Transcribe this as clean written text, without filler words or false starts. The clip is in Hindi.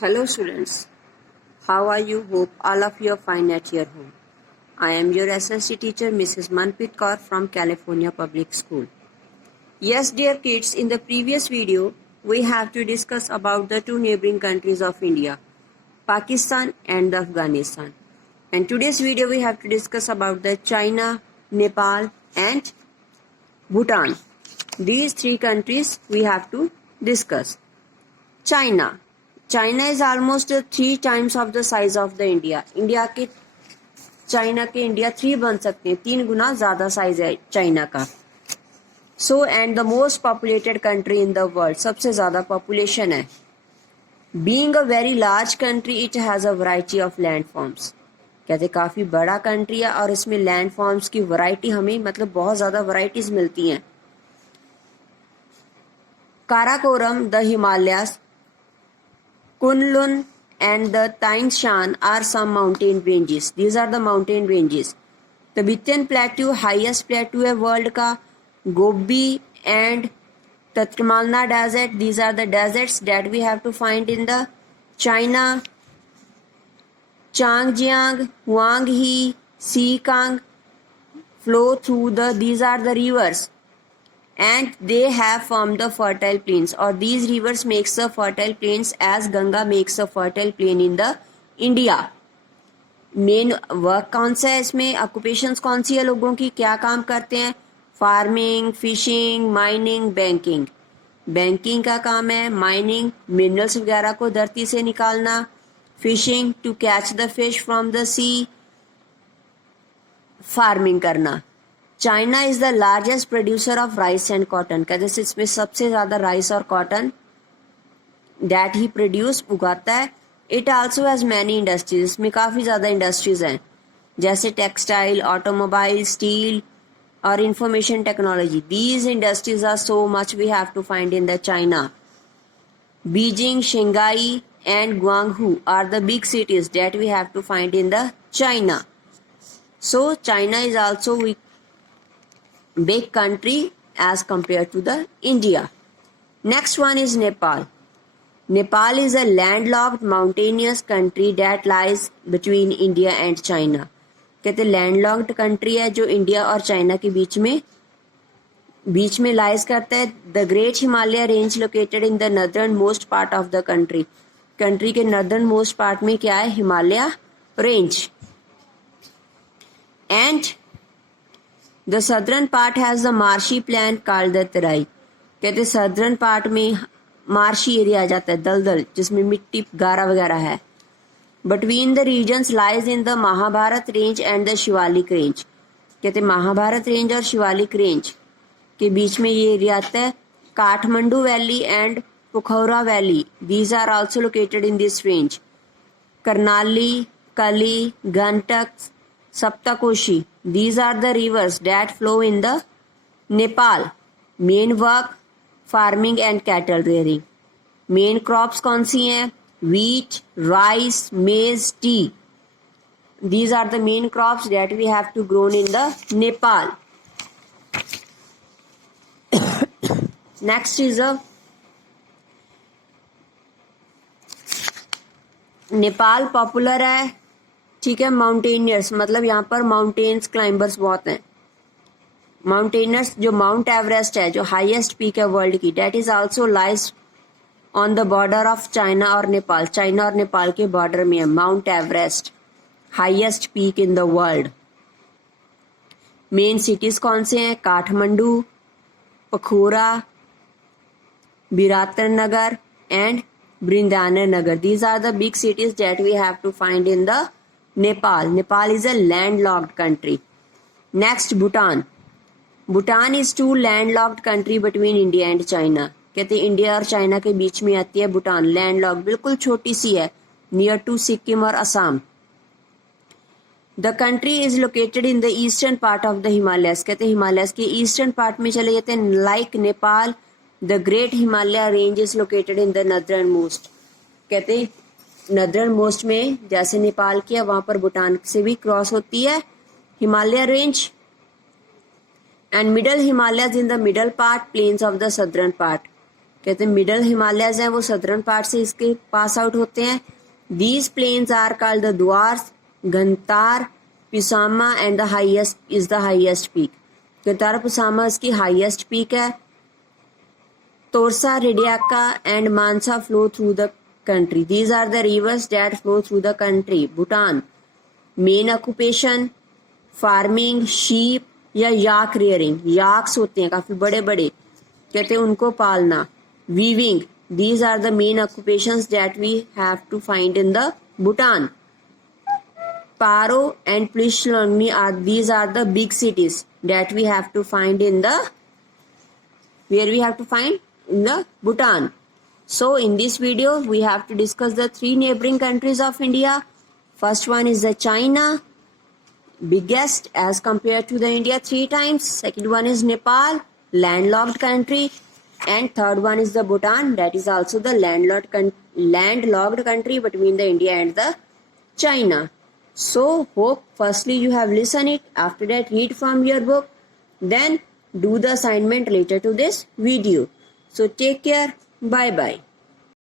Hello students, how are you? Hope all of you are fine at your home. I am your SST teacher Mrs. Manpreet Kaur from California Public School. Yes dear kids, in the previous video we have to discuss about the two neighboring countries of India, Pakistan and Afghanistan. And today's video we have to discuss about the China, Nepal and Bhutan. These three countries we have to discuss. China is almost 3 times of the size of the India. India के चाइना के इंडिया 3 बन सकते हैं, 3 गुना ज्यादा साइज है चाइना का. So and the most populated country in the world, सबसे ज्यादा पॉपुलेशन है. Being a very large country it has a variety of land forms. कहते काफी बड़ा कंट्री है और इसमें लैंड फॉर्म्स की वैरायटी हमें मतलब बहुत ज्यादा वैरायटीज मिलती हैं. Karakoram, the Himalayas, Kunlun and the Tangshan are some mountain ranges. These are the mountain ranges. Tibetan Plateau, highest plateau है world का. Gobi and Tatramalna Desert. These are the deserts that we have to find in the China. Changjiang, Huanghe, Xikang flow through these are the rivers. And they have formed the fertile plains, or these rivers makes the fertile plains as Ganga makes a fertile plain in the India. Main work कौन सा है इसमें, ऑक्यूपेशंस कौन सी है लोगों की, क्या काम करते हैं? Farming, fishing, mining, banking. Banking का काम है, माइनिंग मिनरल्स वगैरह को धरती से निकालना, fishing to catch the fish from the sea, farming करना. China is the largest producer of rice and cotton. कहते हैं इसमें सबसे ज्यादा राइस और कॉटन दैट ही प्रोड्यूस उगाता है. It also has many industries. इसमें काफी ज्यादा इंडस्ट्रीज हैं जैसे टेक्सटाइल, ऑटोमोबाइल, स्टील और information technology. These industries are so much we have to find in the China. Beijing, Shanghai and Guangzhou are the big cities that we have to find in the China. So China is also big country as compared to the India. Next one is Nepal. Nepal is a landlocked mountainous country that lies between India and China. कहते लैंडलॉक्ड कंट्री है जो इंडिया और चाइना के बीच में लाइज करता है. The great Himalaya range located in the northern most part of the country. Country के नदर्न मोस्ट पार्ट में क्या है? Himalaya range. And The southern part has the marshy plain called the Tarai. कहते southern part में marshy area आ जाता है, दलदल जिसमें मिट्टी गारा वगैरह है. Between the regions lies in the Mahabharat range and the Shivalik range. कहते महाभारत रेंज और शिवालिक रेंज के बीच में ये एरिया आता है. Kathmandu valley and Pokhara valley, these are also located in this range. Karnali, Kali, Gandak, Saptakoshi, these are the rivers that flow in the Nepal. Main work farming and cattle rearing. Main crops कौन सी हैं? Wheat, rice, maize, tea. These are the main crops that we have to grow in the Nepal. Next is a Nepal popular है, ठीक है, माउंटेनियर्स, मतलब यहाँ पर माउंटेन्स क्लाइंबर्स बहुत हैं. माउंटेनर्स जो माउंट एवरेस्ट है जो हाईएस्ट पीक है वर्ल्ड की, that is also lies on the border of China और नेपाल. चाइना और नेपाल के बॉर्डर में है Mount Everest, highest peak in the world. Main cities कौन से हैं? काठमांडू, पखोरा, बिरातनगर एंड बृंदारनगर. These are the big cities that we have to find in the Nepal. Nepal is a landlocked country. Next, Bhutan. Bhutan is two landlocked country between India and China. कहते हैं इंडिया और चाइना के बीच में आती है भूटान. लैंडलॉक्ड, बिल्कुल छोटी सी है, नियर टू सिक्किम और Assam. The country is located in the eastern part of the Himalayas. कहते हैं हिमालयस के ईस्टर्न पार्ट में चले जाते हैं. Like Nepal, the great Himalaya range is located in the northern most. कहते हैं नदर्न मोस्ट में जैसे नेपाल की है वहां पर भूटान से भी क्रॉस होती है Himalaya range. And middle Himalayas in the middle part, plains of the southern part. कहते हैं मिडल हिमालयज हैं वो सदर्न पार्ट से इसके पास आउट होते हैं. These plains are called the Duars, गंतार, पिसामा and the highest is the highest peak. गंतार पिसामा इसकी हाईएस्ट पीक है. तोरसा, रेडियाका एंड मानसा flow through the country. These are the rivers that flow through the country. Bhutan, main occupation farming, sheep या yak rearing. Yaks होते हैं काफी बड़े बड़े, कहते हैं उनको पालना. Weaving, these are the main occupations that we have to find in the Bhutan. Paro and Plishlongmi are these are the big cities that we have to find in the where we have to find in the Bhutan. So in this video we have to discuss the three neighboring countries of India. First one is the China, biggest as compared to the India 3 times. Second one is Nepal, landlocked country, and third one is the Bhutan, that is also the landlocked country between the India and the China. So hope firstly you have listened it. After that read from your book, then do the assignment related to this video. So take care. Bye bye.